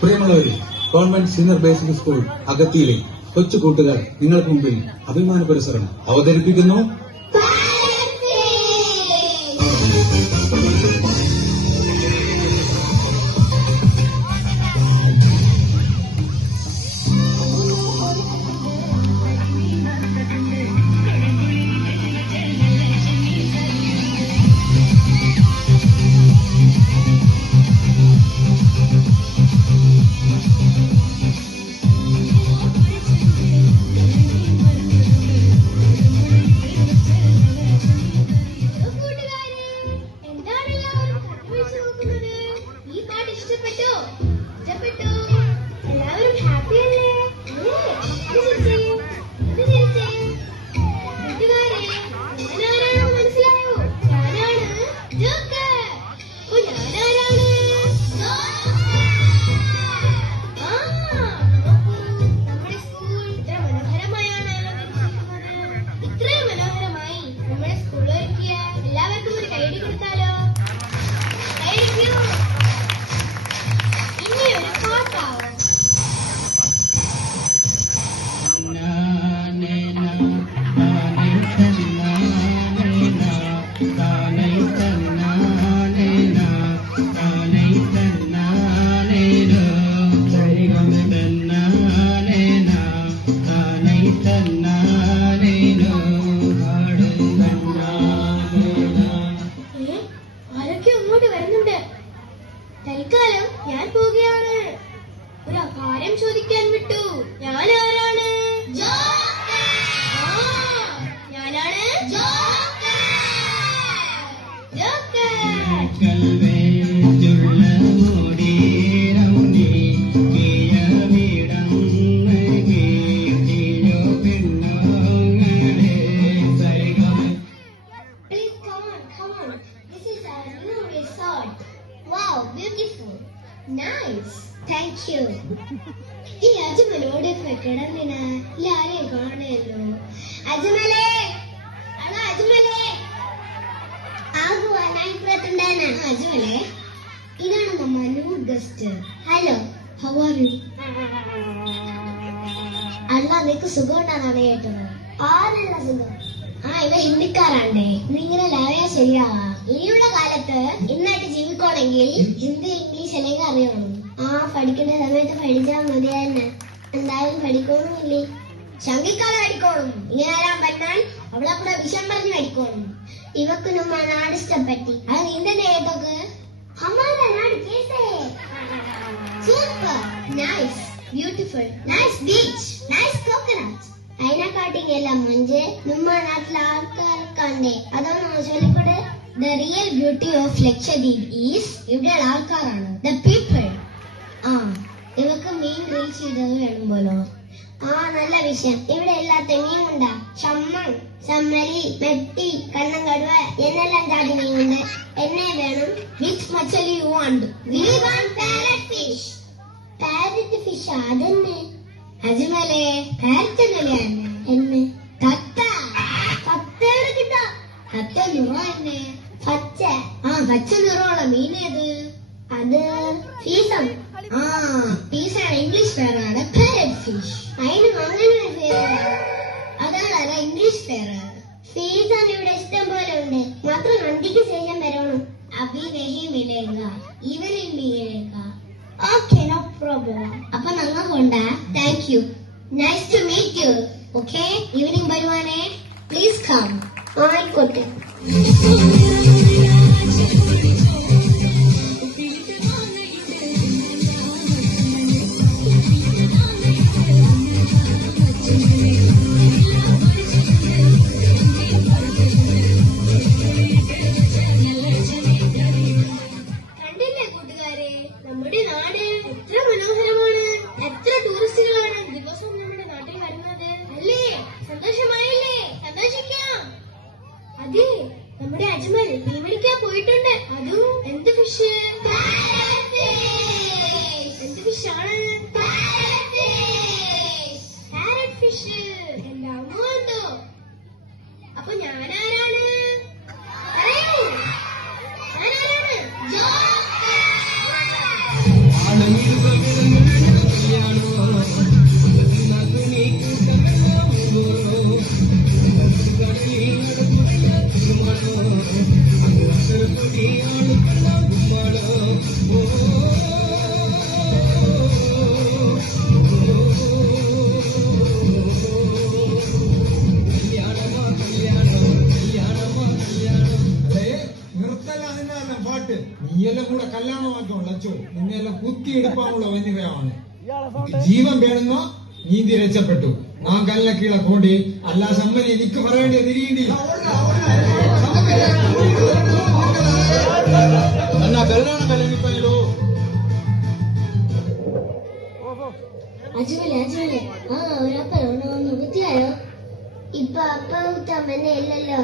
പ്രിയമുള്ളവരെ, government senior basic school അഗത്തിയിലെ കൊച്ചു കൂട്ടുകാർ നിങ്ങൾക്ക് മുമ്പിൽ അഭിമാന പുരസ്സരം അവതരിപ്പിക്കുന്നു. തൽക്കാലം ഞാൻ പോവുകയാണ്. ഒരു അകാര്യം ചോദിക്കാൻ വിട്ടു. ഞാൻ ആരാണ്? ഞാനാണ് ഈ അജ്മലോട് കിടന്നിന് ആരെയും കാണുമല്ലോ. അജ്മലേ, അജ്മലേ അജ്മലേ, ഇതാണ് നമ്മ new guest. Hello, how are you? അല്ല, നിനക്ക് സുഖമുണ്ടാന്നാണ് കേട്ടത്. ആരല്ല സുഖം? ഇവ ഹിന്ദിക്കാരാണ്ടേ. നിങ്ങനെ ലാവയാ ശരിയാവാ. ഇനിയുള്ള കാലത്ത് ഇന്നായിട്ട് ജീവിക്കണമെങ്കിൽ ഹിന്ദി, ഇംഗ്ലീഷ് അല്ലെങ്കിൽ അറിയണം. പഠിക്കുന്ന സമയത്ത് പഠിച്ചാൽ മതിയായിരുന്നു. എന്തായാലും പഠിക്കണമെന്നില്ലേ? ശങ്കിക്കാതെ പഠിക്കോളും. ഇങ്ങനെ വരാൻ പറ്റാൻ അവളെ കൂടെ വിഷം പറഞ്ഞ് പഠിക്കോളും. ഇവക്ക് നമ്മ നാട് ഇഷ്ടപ്പെട്ടി. അത് നിന്റെ കേട്ടോക്ക്. Super, nice, beautiful, nice beach, nice coconut. അതിനെക്കാട്ടിങ്ങെല്ലാം മുഞ്ച് നമ്മ നാട്ടിലെ ആൾക്കാർക്കാണ്ടേ. അതൊന്നും ചൊല്ലിക്കൂടെ. The real beauty of Lakshadweep is ഇവിടെയുള്ള ആൾക്കാരാണ്, ദ പീപ്പിൾ. ഇവക്ക് മീൻ ഗ്രിൽ ചെയ്തത് വേണം പോലോ. നല്ല വിഷയം. ഇവിടെ എല്ലാത്ത മീനുണ്ടാ. ഷമ്മൺ, ചമ്മലി, മെട്ടി, കണ്ണൻ കടുവ എന്നെല്ലാം ജാതി മീനുണ്ട്. എന്നെ വേണം. വിച്ച് മച്ചലി you want? We want parrot fish. Parrot fish അതെന്നെ അജ്മലേ. പാരറ്റ് എന്നല്ലേ എന്നെ? തത്ത. തത്തയുടെ കിട്ടാ. തത്ത നിറ എന്നെ പച്ച. പച്ച നിറമുള്ള മീനേത്? അത് ഫീസം. ഫീസാണ് ഇംഗ്ലീഷ് പേരാണ്. Parrot fish. അതിന് അങ്ങനെ ഒരു പേര്. അതാണ് ഇംഗ്ലീഷ് പേര്. ഫീസാണ് ഇവിടെ ഇഷ്ടം പോലെ ഉണ്ട്. മാത്രം നന്ദിക്ക് ശേഷം വരണം. അഭി നഹി മിലേഗ, ഈവനിങ് മിലേഗ. Okay, no problem. അപ്പൊ ഞങ്ങൾക്കുണ്ട്. Thank you. Nice to meet you. Okay, evening വരുവാനേ. Please come. ആയിക്കോട്ടെ. നമ്മുടെ അജ്മൽ മീൻ പിടിക്കാൻ പോയിട്ടുണ്ട്. അതും എന്ത് ഫിഷ്? എന്ത് ഫിഷാണ്? Parrot fish. എല്ലാം ഉണ്ടോ? അപ്പൊ ഞാനാരാണ്? പറയൂ, ഞാനാരാണ്? പാട്ട് നീയെല്ലാം കൂടെ കല്യാണമാക്കണം ലച്ചോ, നിന്നെല്ലാം കുത്തിയെടുപ്പാനുള്ള വനിതയാണ്. ജീവൻ വേണമെന്നോ നീന്തി രക്ഷപ്പെട്ടു. നാം കല്ല കീഴെ കോണ്ടി അല്ല സമ്മതി എനിക്ക് പറയേണ്ടി തിരിയേണ്ടി എന്നാ കല്യാണം കല്യാണിപ്പായാലോ. അജ്മലെ ആ ഒരപ്പ വൃത്തിയായോ? ഇപ്പൊ അപ്പ തന്നെ ഇല്ലല്ലോ.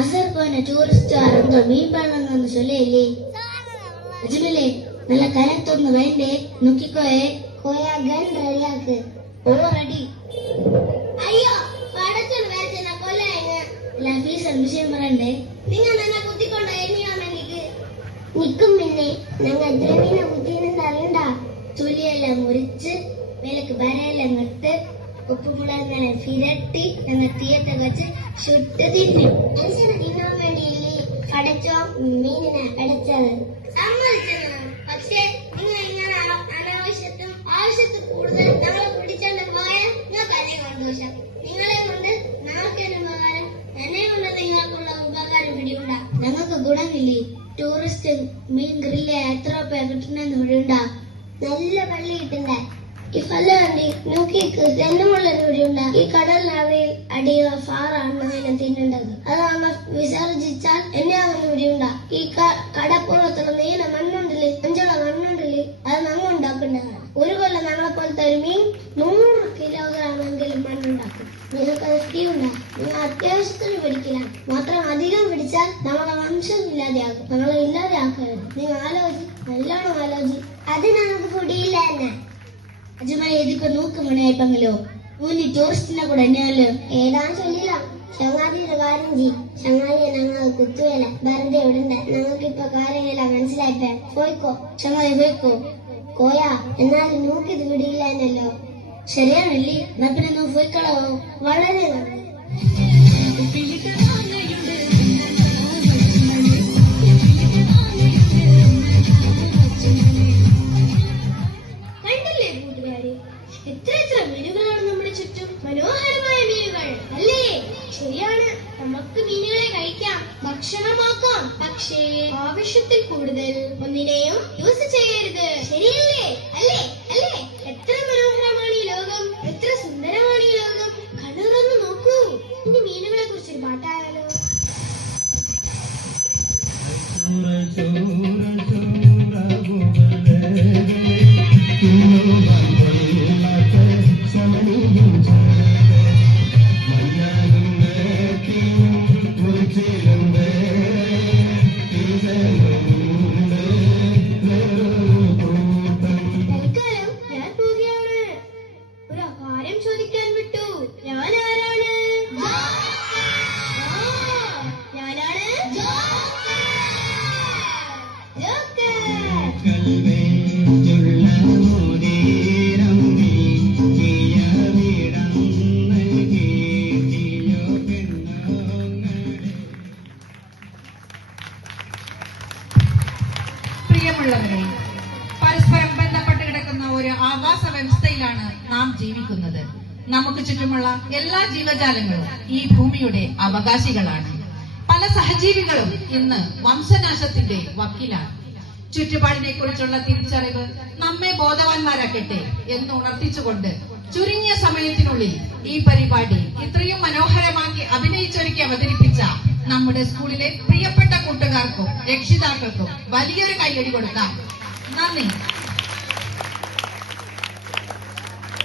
അസർ പോന ടൂറിസ്റ്റുകാർ എന്തോ മീൻ വേണമെന്നൊന്ന് ചൊല്ലയില്ലേ? അജ്മലെ നല്ല കനത്തൊന്ന് വേണ്ടേ, നോക്കിക്കോയെ. കോയാ ഗൺ റെഡിയാക്ക്. ഓ റെഡി. അയ്യോ പടച്ചോട് വേദന കൊല്ലാ ഫീസ് വിഷയം പറയണ്ടേ. നിങ്ങൾ എന്നെ കുത്തിക്കൊണ്ടോ എന്നെയാണെങ്കിൽ നിക്കും. പിന്നെ ഞങ്ങൾ ദ്രവീനെ കുത്തിയെന്ന് അറിയണ്ട. തൊലിയെല്ലാം മുറിച്ച് വിലക്ക് വരയെല്ലാം നിർത്ത് ഉപ്പുമുളക് ഫിരട്ടി ഞങ്ങൾ തീയത്തെ വെച്ച് ചുട്ട് തിന്നും. മനുഷ്യനെ തിന്നാൻ വേണ്ടിയില്ലേ പടച്ചോ മീനിനെ അടച്ചത്. സമ്മതിച്ചത്. പക്ഷേ നിങ്ങൾ ഇങ്ങനെ അനാവശ്യത്തും ആവശ്യത്തിൽ കൂടുതൽ ഞങ്ങളെ പിടിച്ചോണ്ട് പോയാൽ നിങ്ങൾക്ക് അല്ലേ സന്തോഷം. നിങ്ങളെ കൊണ്ട് ഞങ്ങൾക്കൊരു ഉപകാരം, എന്നെ കൊണ്ട് നിങ്ങൾക്കുള്ള ഉപകാരം പിടിയുണ്ട. ഞങ്ങൾക്ക് ഗുണമില്ലേ? ടൂറിസ്റ്റ് മീൻ ഗ്രില്ല് എത്ര രൂപ കിട്ടുന്നെന്ന് ഇവിടെയുണ്ടാ? നല്ല പള്ളി കിട്ടുന്നേ. ഈ പല്ല കണ്ടി നോക്കിക്ക് ജനമുള്ളൊരു ഇവിടെയുണ്ട. ഈ കടലിനടിയിൽ അടിയുള്ള ഫാറാണ് തിന്നുണ്ടത്. അതാകുമ്പോ വിസർജിച്ചാൽ എന്നെ ആകുന്ന ഇവിടെയുണ്ട. ഈ കടപ്പുറത്തുള്ള നീല മണ്ണുണ്ടല്ലേ, അഞ്ചോള മണ്ണുണ്ടല്ലേ, അത് നമ്മ ഉണ്ടാക്കേണ്ടതാണ്. ഒരു കൊല്ലം ഞങ്ങളെ പോലത്തെ ഒരു മീൻ 100 കിലോഗ്രാമെങ്കിലും മണ്ണുണ്ടാക്കും. നിങ്ങൾക്കത് ഫ്രീയുണ്ട. നിങ്ങൾ അത്യാവശ്യത്തിന് പിടിക്കില്ല, മാത്രം അധികം പിടിച്ചാൽ നമ്മളെ വംശം ഇല്ലാതെയാകും. നമ്മളെ ഇല്ലാതെയാക്കരുത്. നിങ്ങൾ ആലോചി, നല്ലോണം ആലോചി. അത് ഞങ്ങൾക്ക് പിടിയില്ല തന്നെ. അജുമല ഇതിപ്പോ 100 മണിയായിപ്പോ ഊന്നി ടൂറിസ്റ്റിനെ കൂടെ തന്നെയല്ലോ. ഏതാന്ന് ചൊല്ലില്ല. ചങ്ങാതിയുടെ കാര്യം ചെയ്യും. ചങ്ങാതിയെ ഞങ്ങൾ കുത്തുവേല വെറുതെ ഇടണ്ട. ഞങ്ങൾക്കിപ്പൊ കാര്യങ്ങളെല്ലാം മനസ്സിലായിപ്പോ പോയിക്കോ. ചങ്ങാതി പോയിക്കോ. കോയാ എന്നാലും നോക്കിത് വിടിയില്ല എന്നല്ലോ. ശരിയാണല്ലേ? എന്നാ പിന്നെ നോ പോയിക്കളോ. വളരെ നന്ദി. എത്ര മീനുകളാണ് നമ്മുടെ ചുറ്റും. മനോഹരമായ മീനുകൾ അല്ലേ? ശരിയാണ്, നമുക്ക് മീനുകളെ കഴിക്കാം, ഭക്ഷണമാക്കാം. പക്ഷേ ആവശ്യത്തിൽ കൂടുതൽ ഒന്നിനെയും യൂസ് ചെയ്യരുത്. ശരിയല്ലേ? അല്ലേ? അല്ലേ? എത്ര മനോഹരമാണ് ഈ ലോകം, എത്ര സുന്ദരമാണ് ഈ ലോകം. കണ്ണുറന്ന് നോക്കൂ. ഇനി മീനുകളെ കുറിച്ചൊരു പാട്ടായാലോ? പ്രിയമുള്ളവരെ, പരസ്പരം ബന്ധപ്പെട്ട് കിടക്കുന്ന ഒരു ആവാസ വ്യവസ്ഥയിലാണ് നാം ജീവിക്കുന്നത്. നമുക്ക് ചുറ്റുമുള്ള എല്ലാ ജീവജാലങ്ങളും ഈ ഭൂമിയുടെ അവകാശികളാണ്. പല സഹജീവികളും ഇന്ന് വംശനാശത്തിന്റെ വക്കിലാണ്. ചുറ്റുപാടിനെ കുറിച്ചുള്ള തിരിച്ചറിവ് നമ്മെ ബോധവാന്മാരാക്കട്ടെ എന്ന് ഉണർത്തിച്ചുകൊണ്ട് ചുരുങ്ങിയ സമയത്തിനുള്ളിൽ ഈ പരിപാടി ഇത്രയും മനോഹരമാക്കി അഭിനയിച്ചൊരുക്കി അവതരിപ്പിച്ച നമ്മുടെ സ്കൂളിലെ പ്രിയപ്പെട്ട കൂട്ടുകാർക്കും രക്ഷിതാക്കൾക്കും വലിയൊരു കയ്യടി കൊടുക്കാം. നന്ദി.